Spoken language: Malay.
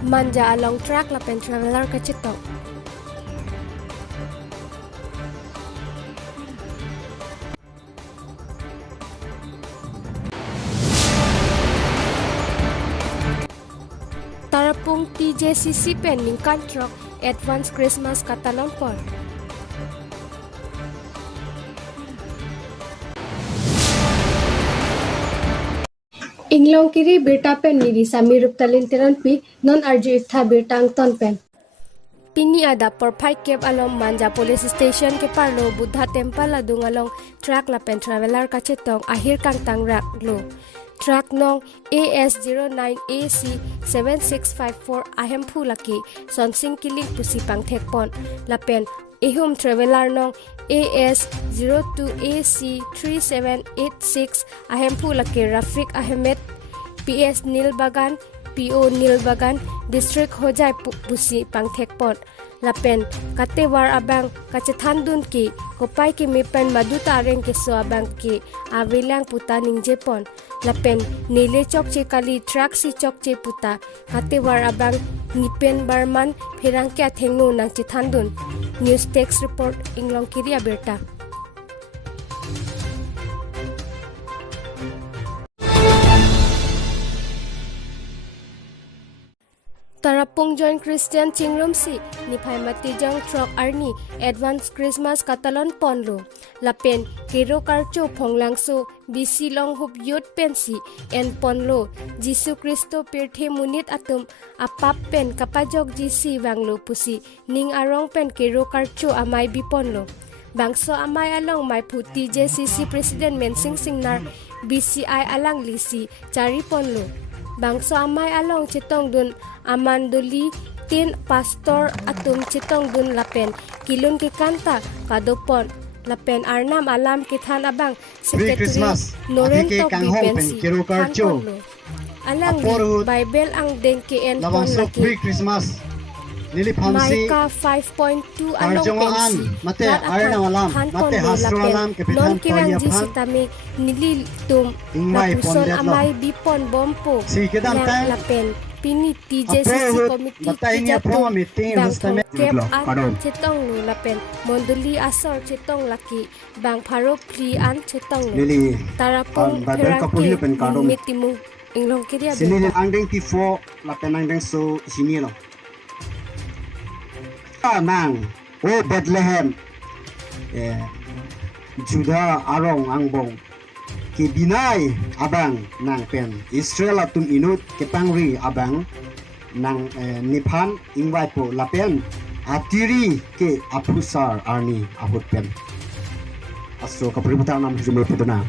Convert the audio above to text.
Manja along track Lapen Travellar Kachetong. Tarapung jisi pen ningkan trok advance Christmas katalon pon. Inglong kiri berta pen niri sami rup talintiran pi non arju itha bertang ton pen. Pini ada por phai kep along Manja police station ke parlo Buddha temple adung along track Lapen Travellar Kachetong ahir kang tang rak lo. Truck nong AS09AC 7654 ahem phulaki sonsing kiling pusi pang thekpon Lapen ehum Travellar nong AS02AC 3786 ahem phulaki Rafiq Ahmed PS Nilbagan PO Nilbagan District Hojai pusi pang thekpon Lapen katewar abang kachethandun ki kopai ki mipen madu tareng ke so abang ki awilang puta ningjepon Lapen nile chok che kali truck si chok che puta katewar abang nipen barman phirang kya thengnu nang chithandun news text report inglong kiri aberta Tarapung join Christian chingrum si niphai matijong trok arni advance Christmas katalon ponlo Lapen Kero karcho phonglangso bisi longhup yout pensi enponlo jisu Kristo pirthe monit atum apap pen kapajok jisi vanglo pusi ning arong pen Kero karcho amai biponlo bangso amai along mai phuti jisi President Mensing Singnar BCI alang lisi cari ponlo bangso amai along chitong dun amandoli tin pastor atum chitong dun Lapen kilun ki kanta kadopon Lapen arnam alam kithan abang secretary Noren Tokbi pensi Kero karcho alang Bible ang den ke enponlo Christmas nili phonsi Maika 5.2 karcho pensi mate arna alam mate hasro alam ke non pithan kirang toya jisi phan tami nili tum ingmai napuson pondet lo amai bipon bompo si kedam tan Lapen pini jisi committee batainya pro meeting rustame lo kadon chetong lu Lapen monduli asor chetong laki bang pharo pli an chetong lu nili Tarapung badal kapuri pen kadon mitimu inglong kiria sini angdeng tifo Lapen angdeng so sini lo nang o Bethlehem Juda arong angbong ki binai abang nang pen Israel atum inut ke pangri abang nang niphan ingwai po Lapen atiri ke apusar arni ahut pen astro kapuri putar nam jume putana